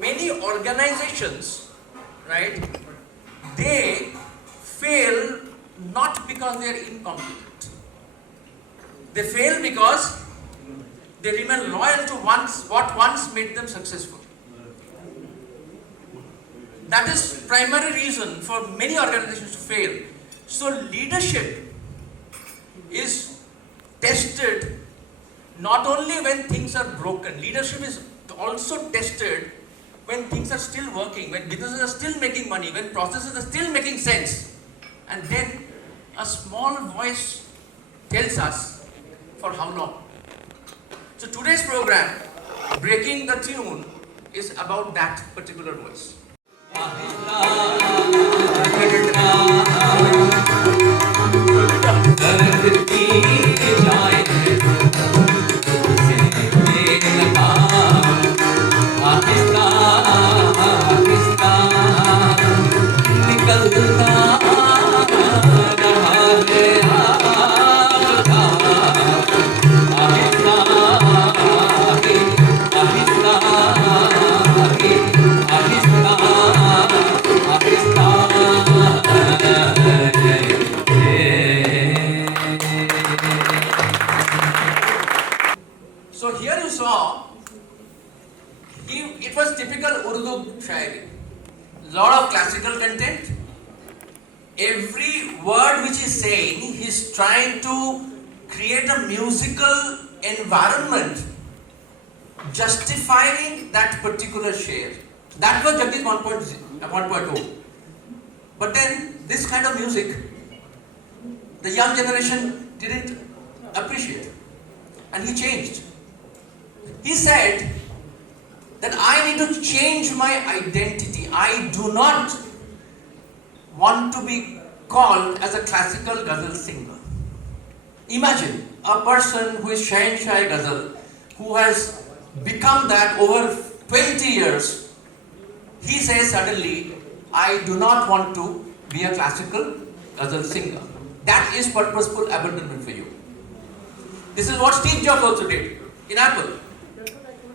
Many organizations, right, they fail not because they are incompetent. They fail because they remain loyal to what once made them successful. That is primary reason for many organizations to fail. So leadership is tested not only when things are broken. Leadership is also tested when things are still working, when businesses are still making money, when processes are still making sense. And then a small voice tells us for how long. So today's program, Breaking the Tune, is about that particular voice. So here you saw, it was typical Urdu shairi. Lot of classical content. Every word which he's saying, he's trying to create a musical environment justifying that particular share. That was Jagdish 1.0. But then this kind of music, the young generation didn't appreciate. And he changed. He said that I need to change my identity. I do not want to be called as a classical ghazal singer. Imagine a person who is Shahenshah Ghazal, who has become that over 20 years. He says suddenly, I do not want to be a classical ghazal singer. That is purposeful abandonment for you. This is what Steve Jobs also did in Apple.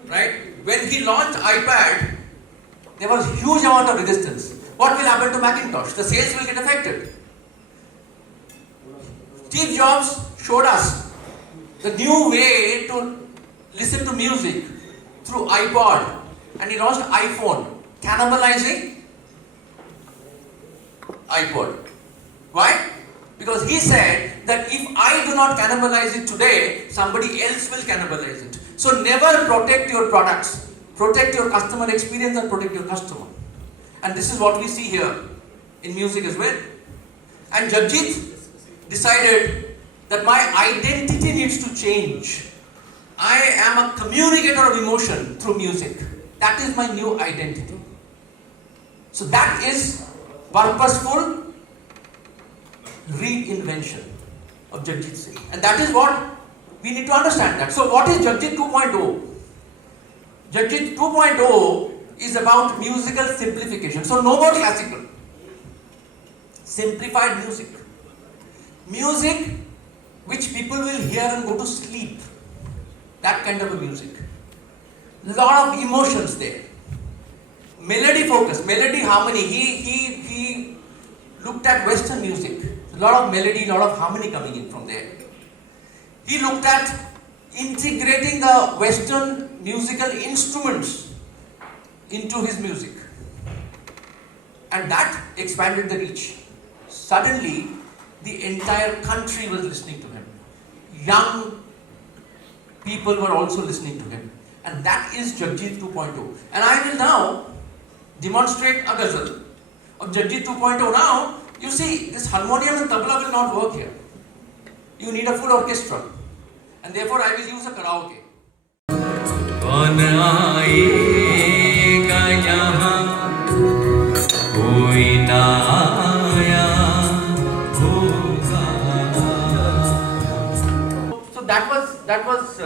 Right? When he launched iPad, there was huge amount of resistance. What will happen to Macintosh? The sales will get affected. Steve Jobs showed us the new way to listen to music through iPod, and he launched iPhone, cannibalizing iPod. Why? Because he said that if I do not cannibalize it today, somebody else will cannibalize it. So never protect your products. Protect your customer experience and protect your customer. And this is what we see here in music as well. And Jagjit decided that my identity needs to change. I am a communicator of emotion through music. That is my new identity. So that is purposeful reinvention of Jagjit Singh. And that is what we need to understand that. So what is Jagjit 2.0? Jagjit 2.0 is about musical simplification. So no more classical. Simplified music. Music which people will hear and go to sleep. That kind of a music. Lot of emotions there. Melody focus, melody harmony. He looked at Western music. A lot of melody, lot of harmony coming in from there. He looked at integrating the Western musical instruments into his music. And that expanded the reach. Suddenly, the entire country was listening to him. Young people were also listening to him. And that is Jagjit 2.0. And I will now demonstrate a ghazal of Jagjit 2.0. Now, you see, this harmonium and tabla will not work here. You need a full orchestra. And therefore, I will use a karaoke. So that was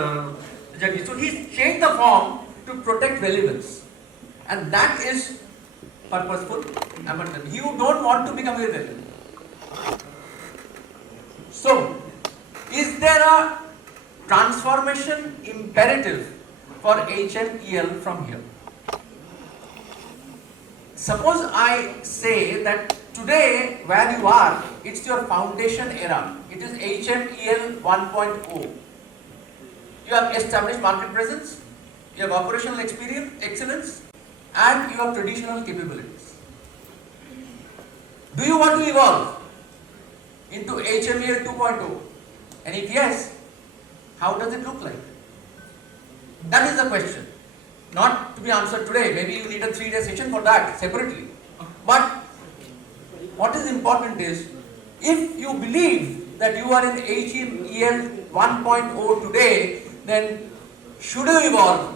Jagjit. So he changed the form to protect relevance. And that is purposeful abandonment. You don't want to become irrelevant. So, there a transformation imperative for HMEL from here? Suppose I say that today where you are, it's your foundation era. It is HMEL 1.0. You have established market presence, you have operational experience, excellence, and you have traditional capabilities. Do you want to evolve into HMEL 2.0? And if yes, how does it look like? That is the question. Not to be answered today. Maybe you need a 3-day session for that separately. But what is important is, if you believe that you are in HMEL 1.0 today, then should you evolve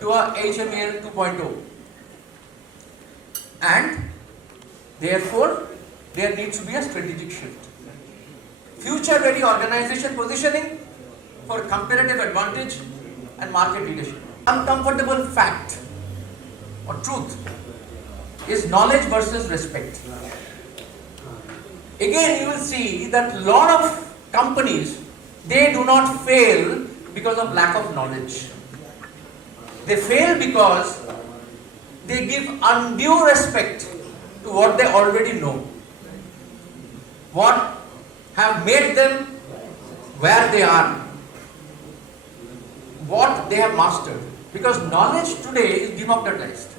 to a HMEL 2.0? And therefore, there needs to be a strategic shift. Future-ready organization positioning for comparative advantage and market leadership. Uncomfortable fact or truth is knowledge versus respect. Again, you will see that a lot of companies, they do not fail because of lack of knowledge. They fail because they give undue respect to what they already know, what have made them where they are, what they have mastered. Because knowledge today is democratized.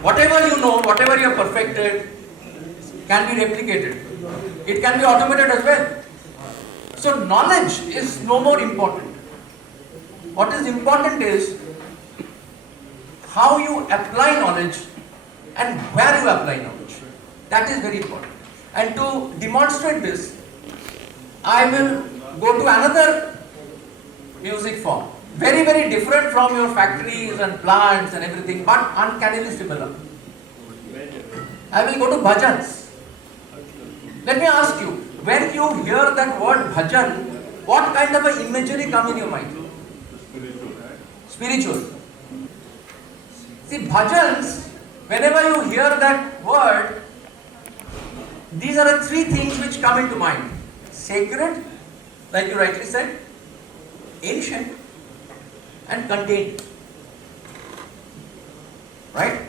Whatever you know, whatever you have perfected, can be replicated. It can be automated as well. So knowledge is no more important. What is important is how you apply knowledge and where you apply knowledge. That is very important. And to demonstrate this, I will go to another music form. Very, very different from your factories and plants and everything, but uncannily similar. I will go to bhajans. Let me ask you, when you hear that word bhajan, what kind of a imagery comes in your mind? Spiritual. See, bhajans, whenever you hear that word, these are the 3 things which come into mind. Sacred, like you rightly said, ancient, and contained. Right?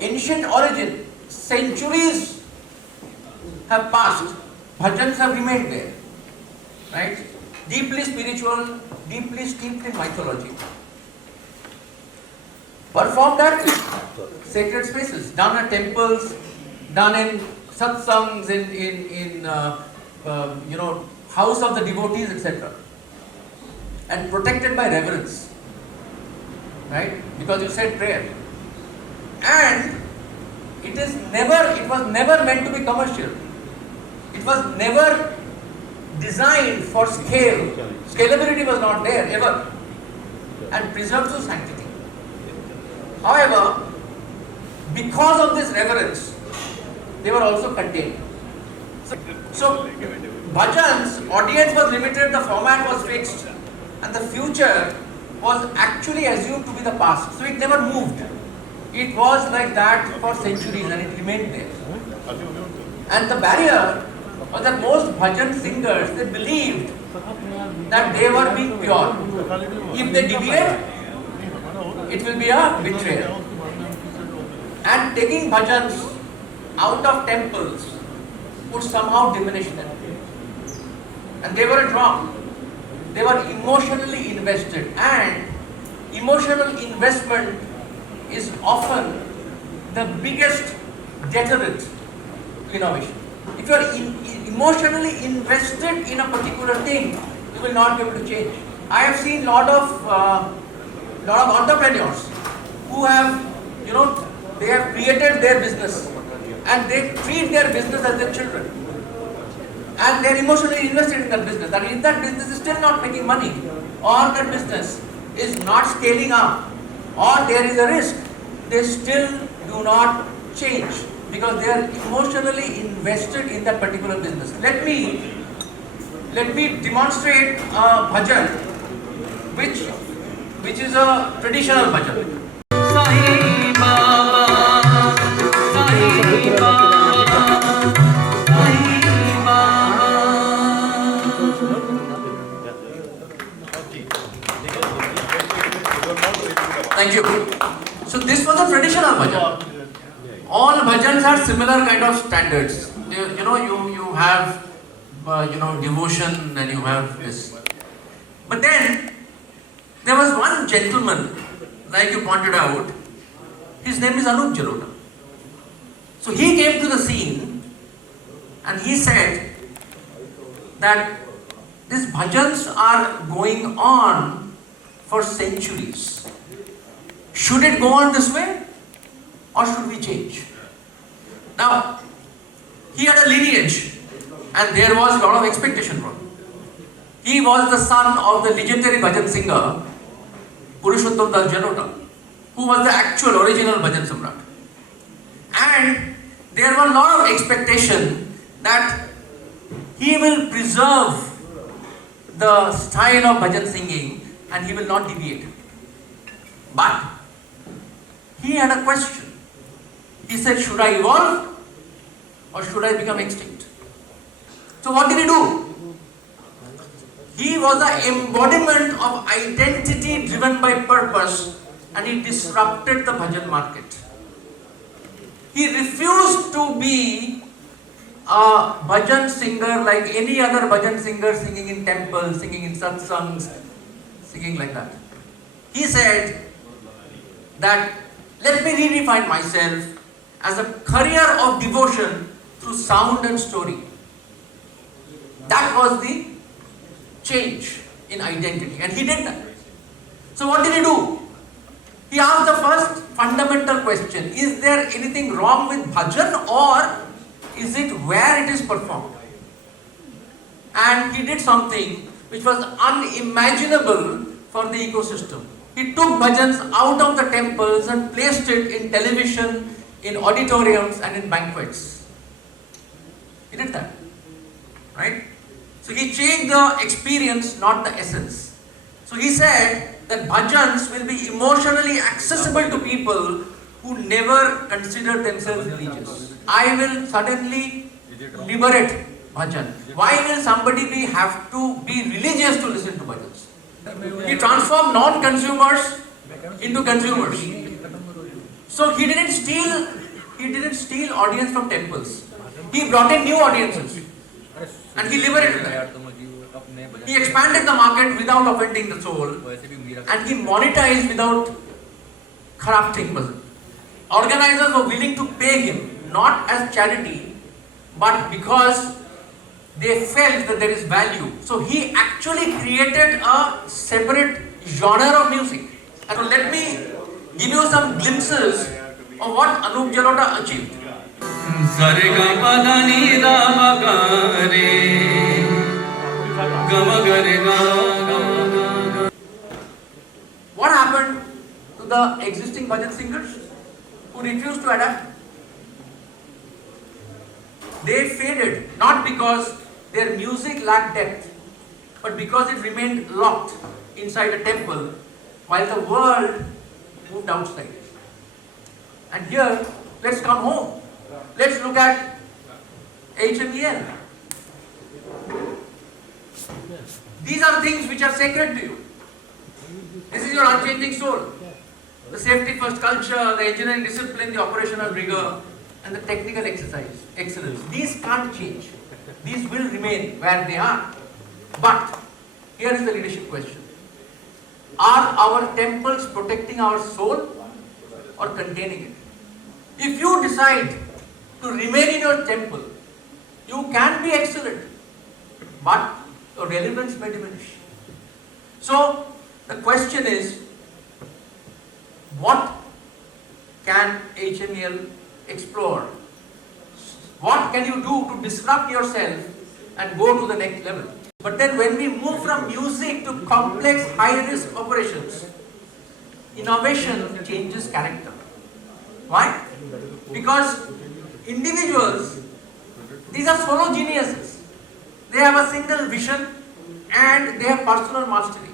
Ancient origin, centuries have passed, bhajans have remained there. Right? Deeply spiritual, deeply steeped in mythology. Performed at sacred spaces, done at temples, done in satsangs, in house of the devotees, etc. And protected by reverence, right? Because you said prayer. And it was never meant to be commercial. It was never designed for scale. Scalability was not there ever, and preserves the sanctity. However, because of this reverence, they were also contained. So bhajans, audience was limited, the format was fixed, and the future was actually assumed to be the past. So it never moved. It was like that for centuries and it remained there. And the barrier was that most bhajan singers, they believed that they were being pure. If they deviate, it will be a betrayal. And taking bhajans out of temples would somehow diminish them. And they were wrong. They were emotionally invested, and emotional investment is often the biggest deterrent to innovation. If you are emotionally invested in a particular thing, you will not be able to change. I have seen lot of entrepreneurs who have, they have created their business and they treat their business as their children. And they are emotionally invested in that business. That if that business is still not making money, or that business is not scaling up, or there is a risk, they still do not change because they are emotionally invested in that particular business. Let me demonstrate a bhajan which is a traditional bhajan. Sai Baba, Sai Baba, Sai Baba. Thank you. So this was a traditional bhajan. All bhajans are similar kind of standards. You have devotion and you have this. But then there was one gentleman, like you pointed out. His name is Anup Jalota. So he came to the scene and he said that these bhajans are going on for centuries. Should it go on this way or should we change? Now, he had a lineage and there was a lot of expectation from him. He was the son of the legendary bhajan singer Purushottam Das Jalota, who was the actual original bhajan samrat. And there was a lot of expectation that he will preserve the style of bhajan singing and he will not deviate. But he had a question. He said, should I evolve or should I become extinct? So what did he do? He was the embodiment of identity driven by purpose and he disrupted the bhajan market. He refused to be a bhajan singer like any other bhajan singer, singing in temples, singing in satsangs, singing like that. He said that let me redefine myself as a career of devotion through sound and story. That was the change in identity and he did that. So what did he do? He asked the first fundamental question, is there anything wrong with bhajan or is it where it is performed? And he did something which was unimaginable for the ecosystem. He took bhajans out of the temples and placed it in television, in auditoriums and in banquets. He did that, right? So he changed the experience, not the essence. So he said that bhajans will be emotionally accessible to people who never consider themselves religious. I will suddenly liberate bhajan. Why will somebody have to be religious to listen to bhajans? He transformed non-consumers into consumers. So he didn't steal audience from temples. He brought in new audiences and he liberated them. He expanded the market without offending the soul and he monetized without corrupting person. Organizers were willing to pay him not as charity but because they felt that there is value. So he actually created a separate genre of music. And so let me give you some glimpses of what Anup Jalota achieved. What happened to the existing bhajan singers who refused to adapt? They faded, not because their music lacked depth, but because it remained locked inside a temple while the world moved outside. And here, let's come home. Let's look at HMEL. These are things which are sacred to you. This is your unchanging soul. The safety first culture, the engineering discipline, the operational rigor, and the technical excellence. These can't change. These will remain where they are. But here is the leadership question. Are our temples protecting our soul or containing it? If you decide to remain in your temple, you can be excellent, but your relevance may diminish. So the question is, what can HMEL explore? What can you do to disrupt yourself and go to the next level? But then when we move from music to complex high-risk operations, innovation changes character. Why? Because individuals, these are solo geniuses. They have a single vision and they have personal mastery.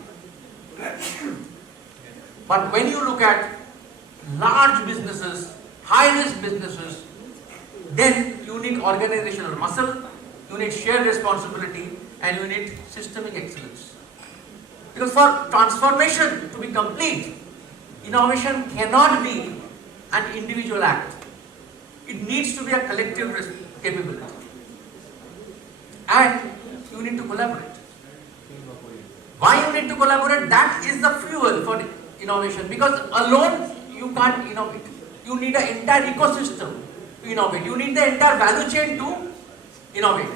But when you look at large businesses, high-risk businesses, then you need organizational muscle, you need shared responsibility, and you need systemic excellence. Because for transformation to be complete, Innovation cannot be an individual act. It needs to be a collective capability. And you need to collaborate. Why you need to collaborate? That is the fuel for innovation, because alone you can't innovate. You need an entire ecosystem to innovate. You need the entire value chain to innovate.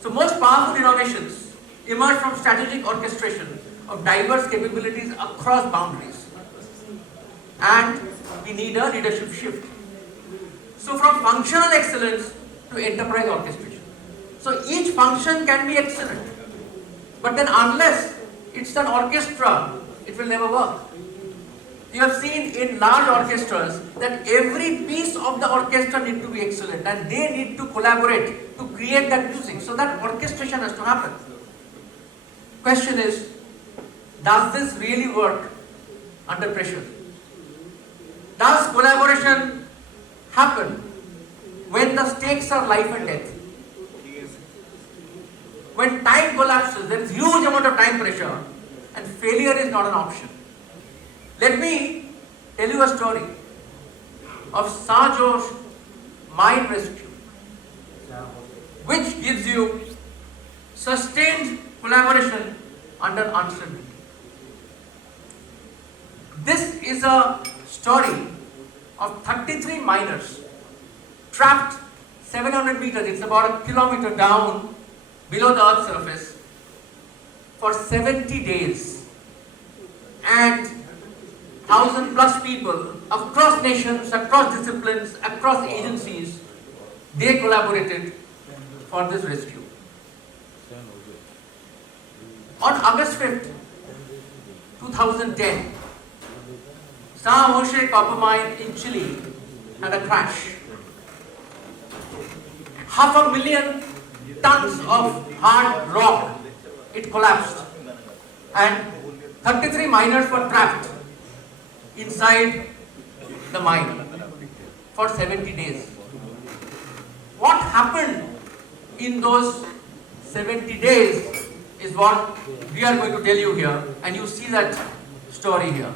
So most powerful innovations emerge from strategic orchestration of diverse capabilities across boundaries. And we need a leadership shift. So from functional excellence to enterprise orchestration. So each function can be excellent. But then unless it's an orchestra, it will never work. You have seen in large orchestras that every piece of the orchestra need to be excellent, and they need to collaborate to create that music. So that orchestration has to happen. Question is, does this really work under pressure? Does collaboration happen when the stakes are life and death? When time collapses, there is huge amount of time pressure and failure is not an option. Let me tell you a story of Sajo's Mind Rescue, which gives you sustained collaboration under uncertainty. This is a story of 33 miners trapped 700 meters, it's about a kilometer down below the earth's surface for 70 days, and 1,000 plus people across nations, across disciplines, across agencies, they collaborated for this rescue. On August 5th, 2010, San Jose copper mine in Chile had a crash. 500,000 tons of hard rock, it collapsed, and 33 miners were trapped inside the mine for 70 days. What happened in those 70 days is what we are going to tell you here, and you see that story here.